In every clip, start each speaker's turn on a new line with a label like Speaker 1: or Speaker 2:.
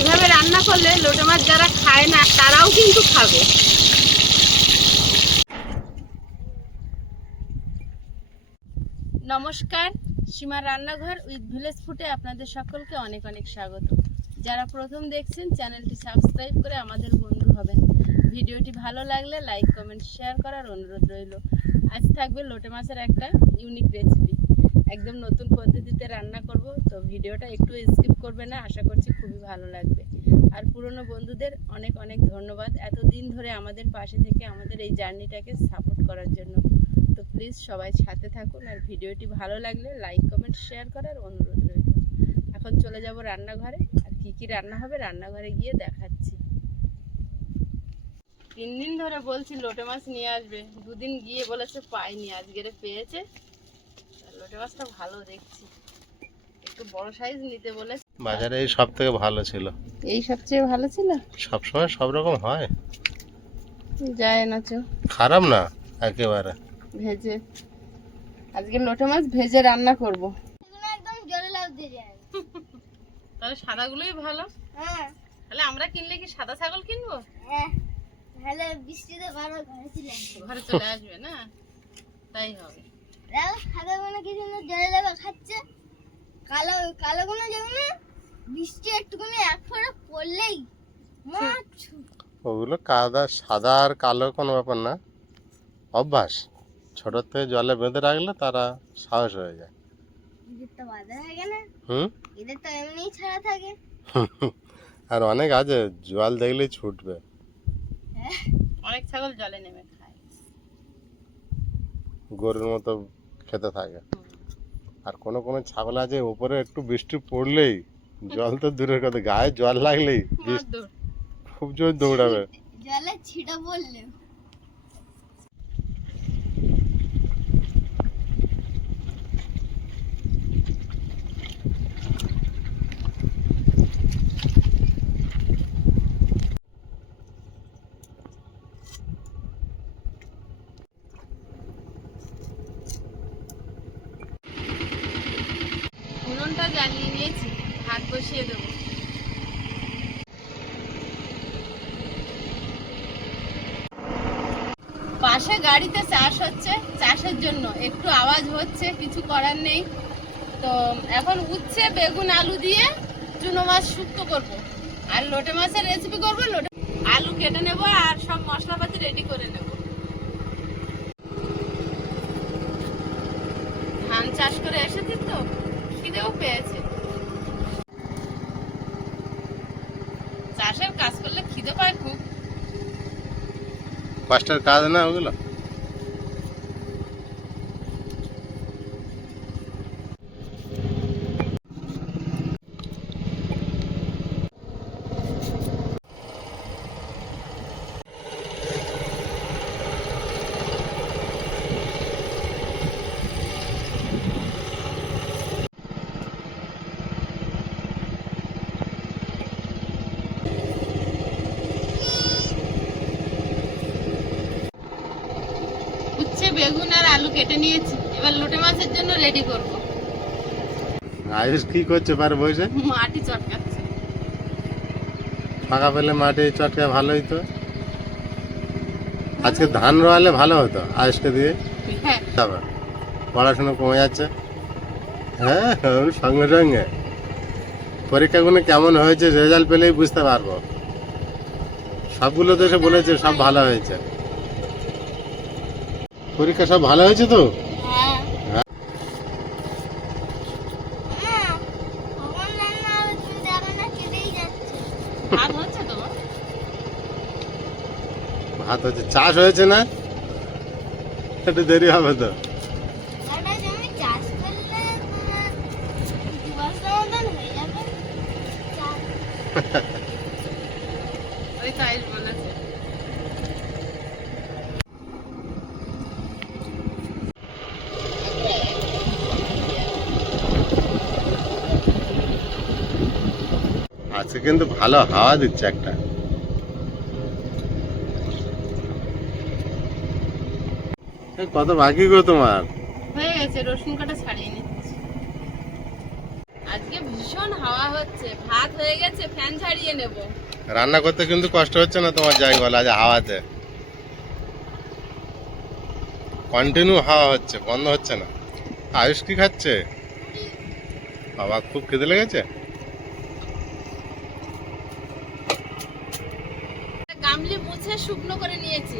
Speaker 1: এইভাবে রান্না করলে লোটে মাছ যারা খায় না, তারাও কিন্তু খাবে। নমস্কার সীমার রান্নাঘর উইথ ভিলেজ ফুটে আপনাদের সকলকে অনেক অনেক স্বাগত। যারা প্রথম দেখছেন, চ্যানেলটি সাবস্ক্রাইব করে আমাদের বন্ধু হবেন। ভিডিওটি ভালো লাগলে লাইক, কমেন্ট, শেয়ার করার অনুরোধ রইল। আজ থাকবে লোটে মাছের একটা ইউনিক রেসিপি একদম নতুন পদ্ধতিতে রান্না করব, তো ভিডিওটা একটু স্কিপ করবে না, আশা করছি খুবই ভালো লাগবে। আর পুরনো বন্ধুদের অনেক অনেক ধন্যবাদ এতদিন ধরে আমাদের পাশে থেকে আমাদের এই জার্নিটাকে সাপোর্ট করার জন্য। তো প্লিজ সবাই সাথে থাকুন আর ভিডিওটি ভালো লাগলে লাইক কমেন্ট শেয়ার করার অনুরোধ রইল। এখন চলে যাব রান্নাঘরে, আর কি কি রান্না হবে রান্নাঘরে গিয়ে দেখাচ্ছি। তিন দিন ধরে বলছি লোটে মাছ নিয়ে আসবে, দুদিন গিয়ে বলেছে পাইনি, আজকেরে পেয়েছে। মাছটা ভালো দেখছি। একটু বড় সাইজ নিতে বলে।
Speaker 2: বাজারে এই সব থেকে ভালো ছিল।
Speaker 1: এই সবচেয়ে ভালো ছিল?
Speaker 2: সবসময় সব রকম হয়।
Speaker 1: যায় না চো।
Speaker 2: খারাপ না একেবারে।
Speaker 1: ভেজে। আজকে লোটে মাছ ভেজে রান্না করব।
Speaker 3: একদম জলে লাভ দিয়ে যায়।
Speaker 1: তাহলে সাদাগুলোই ভালো।
Speaker 3: হ্যাঁ।
Speaker 1: তাহলে আমরা কিনলে কি সাদা ছাগল কিনবো?
Speaker 3: হ্যাঁ। তাহলে বৃষ্টিতে ভালো ঘরে ছিলেন
Speaker 1: ঘরে চলে আসবে না? তাই হবে।
Speaker 3: দেখো সাদা কোনো কিছু না জলে লাগা খাচ্ছে? কালো কালো কোনো যেমন বৃষ্টি একটুখানি এক ফোঁটা পড়লেই মাছ।
Speaker 2: ওগুলো কাদা সাদা আর কালো কোনো ব্যাপার না। অভ্যাস। ছোট থেকে জলে বেঁধে রাখলে তারা সাহস হয়ে যায়। হুম?
Speaker 3: এমনিই ছাড়া থাকে।
Speaker 2: আর অনেক আছে জল দেখলেই ছুটবে।
Speaker 1: অনেক ছাগল জলে নেমে খায়।
Speaker 2: গরুর মতো খেতে থাকে। আর কোনো কোনো ছাগল আছে উপরে একটু বৃষ্টি পড়লেই জল তো দূরের কথা গায়ে জল লাগলেই বৃষ্টি খুব জোর দৌড়াবে।
Speaker 3: জলে ছিটা পড়লে
Speaker 1: উনুনটা জ্বালিয়ে নিয়েছি ভাত বসিয়ে দেবো পাশে গাড়িতে চাষ হচ্ছে, চাষের জন্য। একটু আওয়াজ হচ্ছে, কিছু করার নেই। তো এখন উচ্ছে, বেগুন, আলু দিয়ে চুনো মাছ শুক্তো করব। আর লোটে মাছের রেসিপি করব, লোটে আলু কেটে নেব আর সব মশলাপাতি রেডি করে নেব। ধান চাষ করে এসেছি তো, খিদেও পেয়েছে। ಫಸ್ಟರ್ ಕಾದನ ಹೋಗಿಲ್ಲ কেটে নিয়েছি। এবার লোটে মাছের জন্য রেডি করব।
Speaker 2: আয়ুষ কি করছে পারে বসে
Speaker 1: মাটি চটকাচ্ছে।
Speaker 2: ফাঁকা পেলে মাটি চটকা ভালো হইতো আজকে ধান রোয়ালে ভালো হতো আয়ুষকে দিয়ে?
Speaker 1: হ্যাঁ।
Speaker 2: তারপর পড়াশোনা কমে যাচ্ছে। হ্যাঁ সঙ্গে সঙ্গে। পরীক্ষাগুলো কেমন হয়েছে রেজাল্ট পেলেই বুঝতে পারব। সবগুলো তো এসে বলেছে সব ভালো হয়েছে। পরীক্ষা সব ভালো হয়েছে তো?
Speaker 3: হ্যাঁ।
Speaker 2: হ্যাঁ।
Speaker 3: হ্যাঁ যাচ্ছে।
Speaker 1: ভাত হচ্ছে
Speaker 2: চাষ হয়েছে না? একটু দেরি হবে তো।
Speaker 3: একটা জমি চাষ করলে তোমার দু বছর মতন হয়ে যাবে চাষ
Speaker 1: ওই তাই বলেছে
Speaker 2: আজকে কিন্তু ভালো হাওয়া দিচ্ছে একটা। কত বাকি গো তোমার?
Speaker 1: হয়ে গেছে রসুন কাটা ছাড়িয়ে নিচ্ছি। আজকে ভীষণ হাওয়া হচ্ছে ভাত হয়ে গেছে ফ্যান ঝাড়িয়ে নেব।
Speaker 2: রান্না করতে কিন্তু কষ্ট হচ্ছে না তোমার যাই বলে আজ হাওয়াতে। কন্টিনিউ হাওয়া হচ্ছে বন্ধ হচ্ছে না। আয়ুষ কি খাচ্ছে? বাবা খুব খেতে লেগেছে?
Speaker 1: গামলি শুকনো করে নিয়েছি।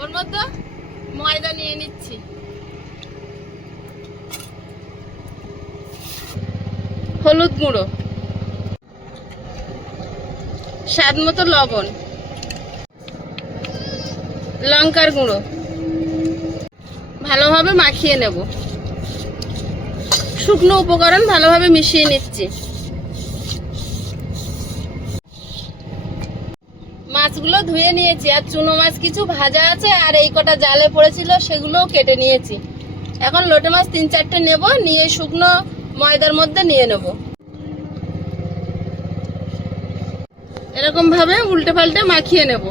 Speaker 1: ওর মধ্যে ময়দা নিয়ে নিচ্ছি। হলুদ গুঁড়ো। স্বাদ মতো লবণ। লঙ্কার গুঁড়ো। ভালোভাবে মাখিয়ে নেব। শুকনো উপকরণ ভালোভাবে মিশিয়ে নিচ্ছি। মাছগুলো ধুয়ে নিয়েছি আর চুনো মাছ কিছু ভাজা আছে আর এই কটা জালে পড়েছিল সেগুলোও কেটে নিয়েছি। এখন লোটে মাছ তিন চারটে নেব নিয়ে শুকনো ময়দার মধ্যে নিয়ে নেব। এরকম ভাবে উল্টে পাল্টে মাখিয়ে নেব।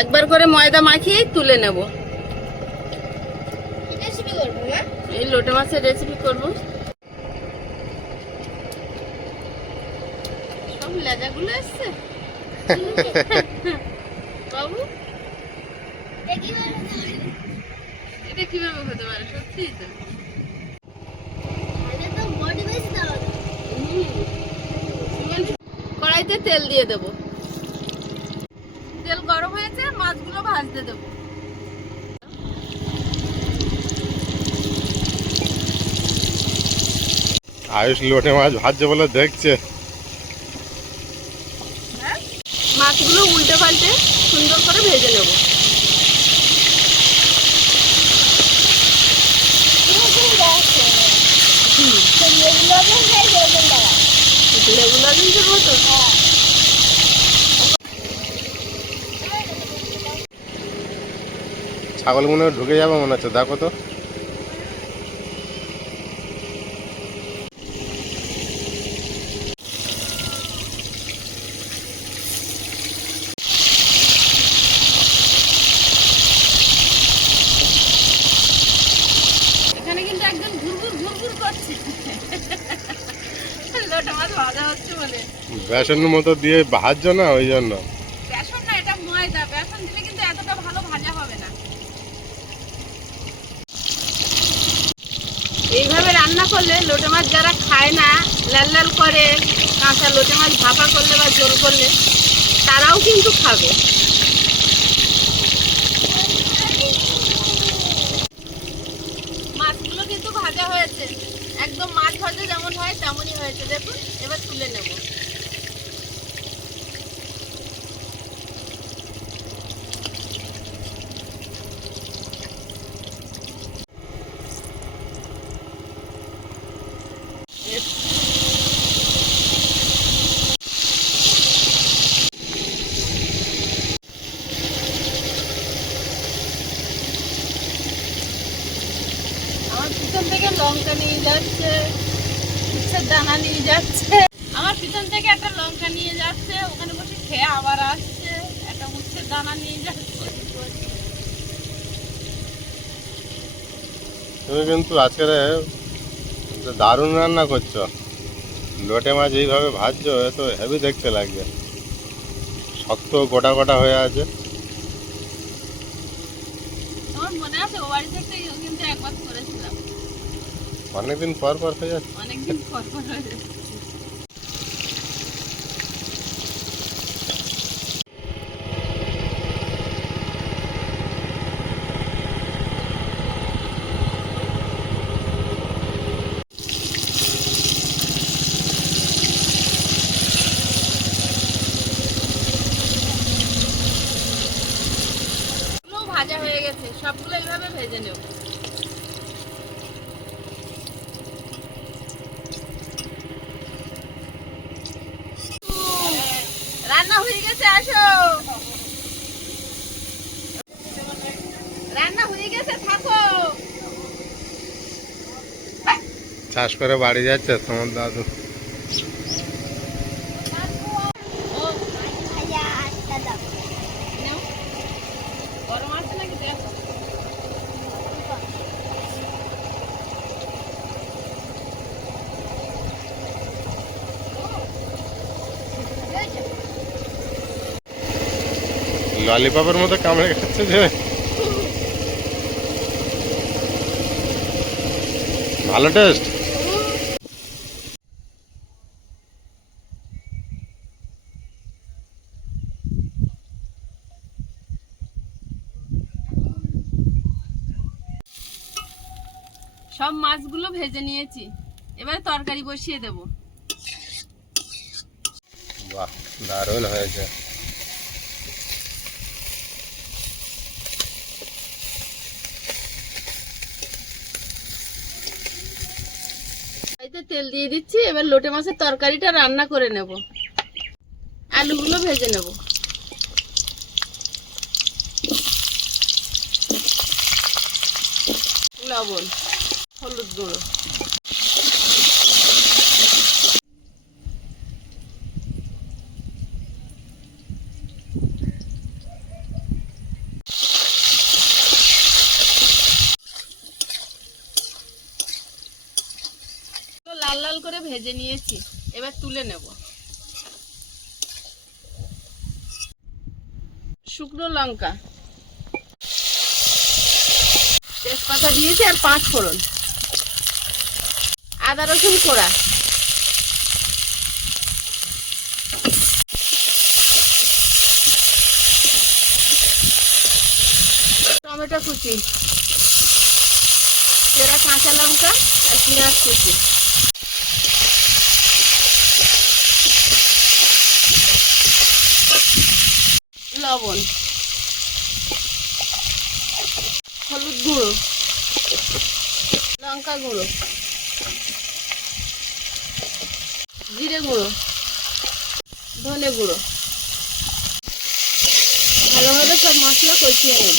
Speaker 1: একবার করে ময়দা মাখিয়ে তুলে নেব। এই লোটে মাছের রেসিপি করব। সব লেজাগুলো এসছে? কড়াইতে তেল দিয়ে দেব। তেল গরম হয়েছে, মাছগুলো ভাজতে দেবো।
Speaker 2: আয়ুষ লোটে মাছ ভাজছে বলে দেখছে
Speaker 1: মাছগুলো উল্টে পাল্টে সুন্দর করে ভেজে নেব মতো
Speaker 2: ছাগল মনে ঢুকে যাবে মনে হচ্ছে। দেখো তো
Speaker 1: এখানে কিন্তু একদম ঘুরঘুর ঘুরঘুর করছে লোটা মাছ ভাজা হচ্ছে বলে
Speaker 2: বেসনের মতো দিয়ে ভাজছো না, ওই জন্য।
Speaker 1: বেসন না, এটা ময়দা। বেসন দিলে কিন্তু এতটা ভালো ভাজা হবে না। এইভাবে রান্না করলে লোটে মাছ যারা খায় না, লাল লাল করে, কাঁচা লোটে মাছ ভাপা করলে বা জোল করলে, তারাও কিন্তু খাবে। মাছগুলো কিন্তু ভাজা হয়েছে। একদম মাছ ভাজা যেমন হয়, তেমনই হয়েছে। দেখুন, এবার তুলে নেব আমার পিছন থেকে লঙ্কা নিয়ে যাচ্ছে উচ্ছের দানা যাচ্ছে। আমার পিছন থেকে একটা লঙ্কা নিয়ে যাচ্ছে, ওখানে বসে খেয়ে আবার আসছে, একটা উচ্ছের দানা নিয়ে যাচ্ছে।
Speaker 2: তুমি কিন্তু আজকের দারুণ রান্না করছ। লোটে মাছ এইভাবে ভাজছো, এ তো হেভি দেখতে লাগবে শক্ত গোটা গোটা হয়ে আছে
Speaker 1: আমার মনে আছে ও বাড়ি থেকে কিন্তু একবার করেছিলাম
Speaker 2: অনেকদিন পর পর হয়ে যাচ্ছে
Speaker 1: অনেকদিন পর পর হয়েছে। সবগুলো ভাজা হয়ে গেছে সবগুলো এইভাবে ভেজে নেব রান্না হয়ে গেছে আসো। রান্না হয়ে গেছে থাকো।
Speaker 2: চাষ করে বাড়ি যাচ্ছে তোমার দাদু
Speaker 1: ও
Speaker 3: ভাজা আটটা দাও
Speaker 1: নাও। গরম আছে নাকি দেখো
Speaker 2: ললিপপের মতো কামড়ে খাচ্ছে যে। ভালো টেস্ট।
Speaker 1: সব মাছগুলো ভেজে নিয়েছি। এবার তরকারি বসিয়ে দেব।
Speaker 2: বাহ দারুণ হয়েছে
Speaker 1: এতে তেল দিয়ে দিচ্ছি, এবার লোটে মাছের তরকারিটা রান্না করে নেব। আলুগুলো ভেজে নেব। লবণ, হলুদ গুঁড়ো তো লাল লাল করে ভেজে নিয়েছি এবার তুলে নেব। শুকনো লঙ্কা। তেজপাতা দিয়েছি আর পাঁচ ফোড়ন। আদা রসুন কোড়া। টমেটো কুচি। চেরা কাঁচা লঙ্কা আর পেঁয়াজ কুচি। লবণ। হলুদ গুঁড়ো। লঙ্কা গুঁড়ো। জিরে গুঁড়ো। ধনে গুঁড়ো। ভালোভাবে সব মশলা কষিয়ে নেব।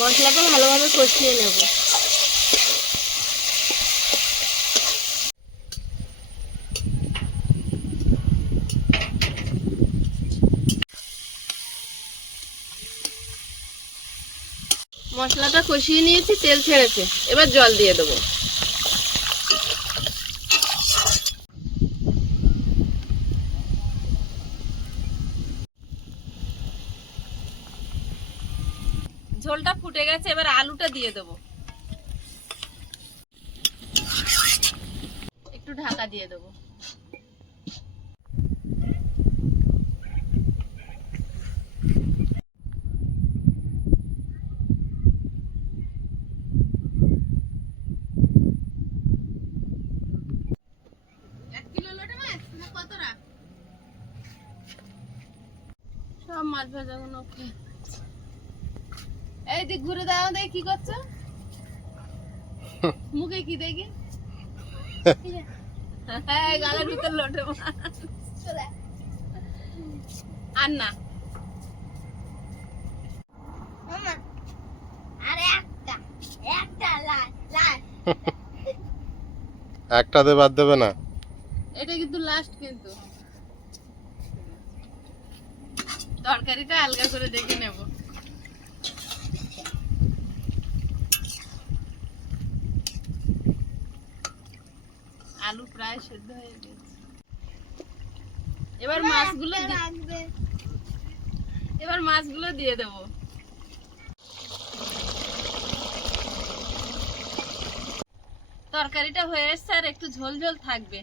Speaker 1: মশলাটা ভালোভাবে কষিয়ে নেব। মশলাটা কষিয়ে নিয়েছি, তেল ছেড়েছে। এবার জল দিয়ে দেবো। ঝোলটা ফুটে গেছে, এবার আলুটা দিয়ে দেবো। একটু ঢাকা দিয়ে দেবো এক কিলো লোটে মাছ না কতটা সব মাছ ভাজাগুলো ওকে এই দিক ঘুরে দাও দেখি কি করছ? মুখে কি দেখি? হ্যাঁ গালের ভিতর লোটে। আর না
Speaker 3: একটা একটা লাল লাল
Speaker 2: একটাতে বাদ দেবে না।
Speaker 1: এটা কিন্তু লাস্ট কিন্তু। তরকারিটা আলগা করে দেখে নেব। আলু প্রায় সেদ্ধ হয়ে গেছে। এবার মাছগুলো এবার মাছগুলো দিয়ে দেব। তরকারিটা হয়ে এসছে আর একটু ঝোল ঝোল থাকবে।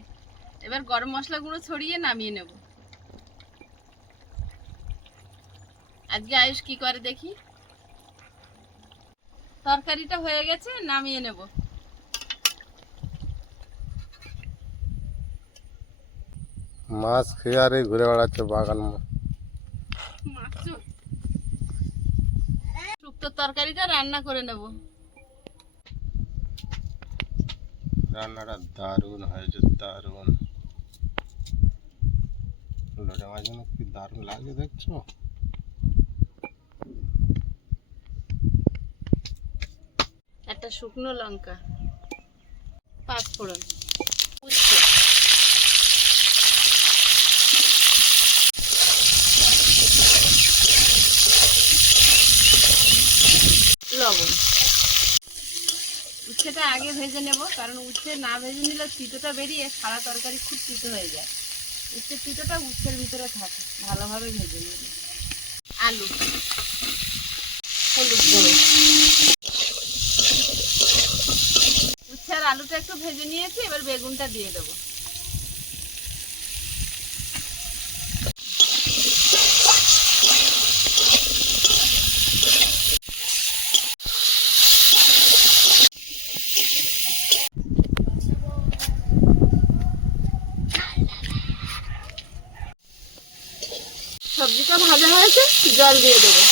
Speaker 1: এবার গরম মশলা গুঁড়ো ছড়িয়ে নামিয়ে নেব। আজকে আয়ুষ কি করে দেখি? তরকারিটা হয়ে গেছে নামিয়ে নেব।
Speaker 2: মাছ খেয়ে আর ঘুরে বেড়াচ্ছে বাগান
Speaker 1: শুক্তো তরকারিটা রান্না করে নেব।
Speaker 2: রান্নাটা দারুণ হয়েছে দারুণ। লোটে মাছ যেন কি দারুণ লাগে দেখছ?
Speaker 1: একটা শুকনো লঙ্কা, পাঁচ ফোড়ন। উচ্ছে লবণ। উচ্ছেটা আগে ভেজে নেব, কারণ উচ্ছে না ভেজে নিলে তিতোটা বেরিয়ে সারা তরকারি খুব তিতো হয়ে যায়। উচ্ছের তিতোটা উচ্ছের ভিতরে থাকে, ভালোভাবে ভেজে নেব। আলু, হলুদ গুঁড়ো উচ্ছে আর আলুটা একটু ভেজে নিয়েছি এবার বেগুনটা দিয়ে দেবো। সবজিটা ভাজা হয়েছে জল দিয়ে দেবো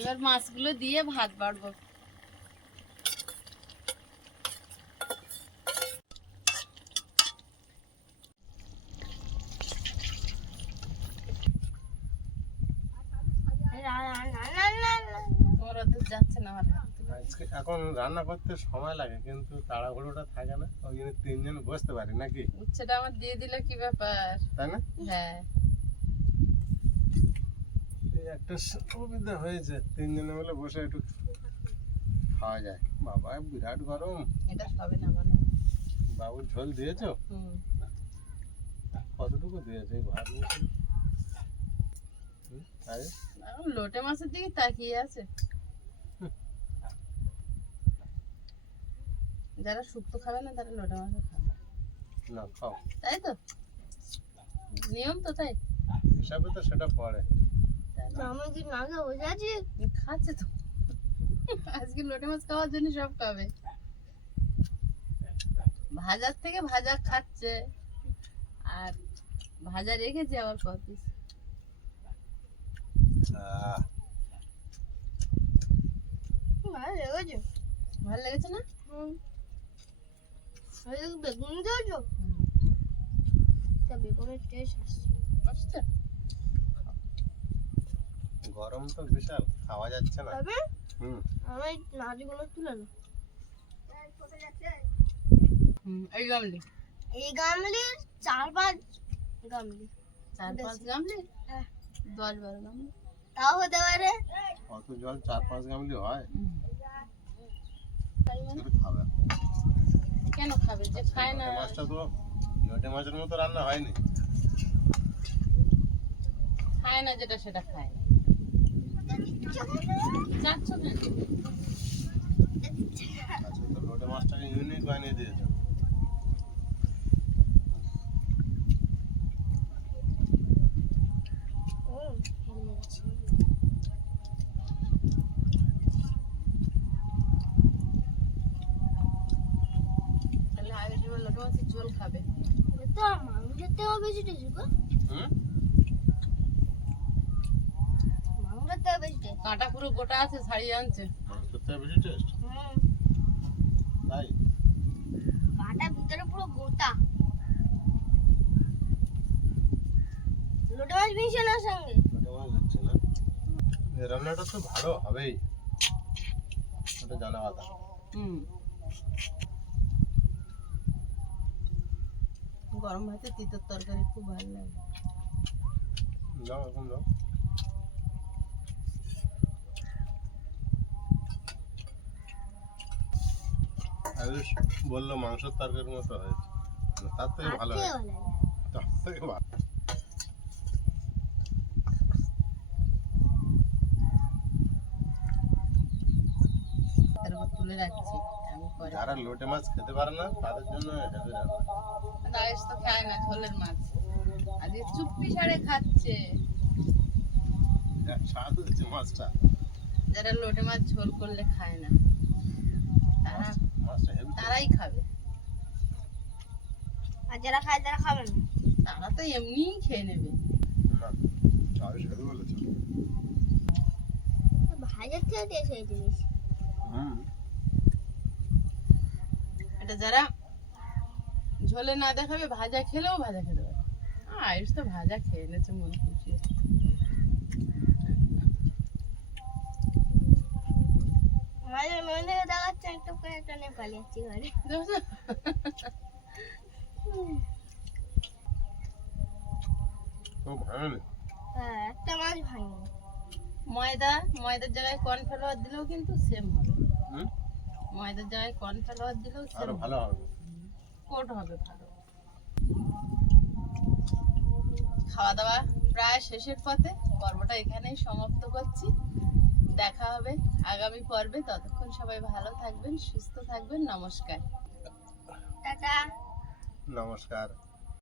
Speaker 1: এবার মাছগুলো দিয়ে ভাত বাড়বো।
Speaker 2: এখন রান্না করতে সময় লাগে কিন্তু তাড়াহুড়োটা থাকে না ওই জন্য তিনজন বসতে পারি নাকি?
Speaker 1: উচ্ছেটা আমার দিয়ে দিলে কি ব্যাপার?
Speaker 2: তাই না?
Speaker 1: হ্যাঁ।
Speaker 2: একটা সুবিধা হয়েছে তিনজনে মিলে বসে একটু খাওয়া যায়। বাবা বিরাট গরম।
Speaker 1: এটা হবে না মনে।
Speaker 2: বাবুর ঝোল দিয়েছ? কতটুকু দিয়েছে ভাত মিশিয়ে?
Speaker 1: লোটে মাছের দিকে তাকিয়ে আছে। যারা শুক্তো খাবে না তারা লোটে মাছ খাবে।
Speaker 2: না খাও।
Speaker 1: তাই তো? নিয়ম তো তাই।
Speaker 2: হিসাবে তো সেটা পড়ে।
Speaker 3: আমি কি না খেয়ে বসে আছি?
Speaker 1: খাচ্ছে তো। আজকে লোটে মাছ খাওয়ার জন্য সব খাবে। ভাজার থেকে ভাজা খাচ্ছে। আর ভাজা রেখেছে আবার ক পিস
Speaker 3: ভালো লেগেছে।
Speaker 1: ভালো লেগেছে না?
Speaker 3: হুম। বেগুন দিয়েছ? তা বেগুনের টেস্ট আসছে।
Speaker 1: আসছে?
Speaker 2: গরম তো বিশাল খাওয়া যাচ্ছে না।
Speaker 3: তবে
Speaker 2: হুম।
Speaker 3: আমার এই নাচগুলো তুলে না
Speaker 1: হুম এই গামলি।
Speaker 3: এই গামলি চার পাঁচ গামলি।
Speaker 1: চার পাঁচ গামলি?
Speaker 3: হ্যাঁ।
Speaker 1: দশ বারো গামলি।
Speaker 3: তাও হতে পারে।
Speaker 2: অত জল চার পাঁচ গামলি হয়? খাবে।
Speaker 1: কেন খাবে? যে খায় না।
Speaker 2: মাছটা তো লোটে মাছের মতো রান্না হয়নি।
Speaker 1: খায় না যেটা সেটা খায় না চাচ্ছ কেন
Speaker 2: আজকে তো লোটে মাছটাকে ইউনিক বানিয়ে দিয়েছে
Speaker 3: হুম, ভালো লেগেছে।
Speaker 1: তাহলে আগে সময় লোটে মাছের ঝোল খাবে
Speaker 3: এ তো মাংসের থেকেও বেশি টেস্ট গো
Speaker 2: হুম
Speaker 3: মাংসের থেকেও বেশি টেস্ট
Speaker 1: কাঁটা পুরো গোটা আছে ছাড়িয়ে আনছে।
Speaker 2: মাংসের থেকে বেশি টেস্ট
Speaker 3: হুম।
Speaker 2: তাই?
Speaker 3: কাটা ভিতরে পুরো গোটা। লোটে মাছ মিশে না সঙ্গে।
Speaker 2: লোটে মাছ হচ্ছে না? রান্নাটা তো ভালো হবেই। ওটা জানা কথা।
Speaker 1: হুম। গরম ভাতে তিতর তরকারি খুব ভালো লাগে।
Speaker 2: যাও এখন যাও বলল মাংসের তরকারির মতো হয়েছে। তার থেকে ভালো হয়েছে। তার থেকে ভালো।
Speaker 1: তুলে রাখছি
Speaker 2: যারা লোটে মাছ খেতে পারে না তাদের জন্য হেভি রান্না
Speaker 1: রাইস তো খায় না ঝোলের মাছ। আজকে চুপটি সাড়ে খাচ্ছে।
Speaker 2: স্বাদ হচ্ছে মাছটা।
Speaker 1: যারা লোটে মাছ ঝোল করলে খায় না তারা তারাই খাবে।
Speaker 3: আর যারা খায় তারা খাবে না।
Speaker 1: তারা তো এমনিই খেয়ে নেবে।
Speaker 3: ভাজার থেকে টেস্ট হয়েছে বেশি
Speaker 2: হুম
Speaker 1: এটা যারা ঝোলে না দেখাবে ভাজা খেলেও ভাজা খেতে পারে। আয়ুষ তো ভাজা খেয়ে এনেছে মন খুশি।
Speaker 3: আমাদের মনে একটা ঘরে। হ্যাঁ একটা মাছ ভাঙিনি
Speaker 1: ময়দা ময়দার জায়গায় কর্নফ্লাওয়ার দিলেও কিন্তু সেম হবে। ময়দার জায়গায় কর্নফ্লাওয়ার দিলেও সেম
Speaker 2: ভালো হবে।
Speaker 1: কোট হবে ভালো। খাওয়া দাওয়া প্রায় শেষের পথে। পর্বটা এখানেই সমাপ্ত করছি। দেখা হবে আগামী পর্বে। ততক্ষণ সবাই ভালো থাকবেন সুস্থ থাকবেন। নমস্কার।
Speaker 3: টাটা।
Speaker 2: নমস্কার।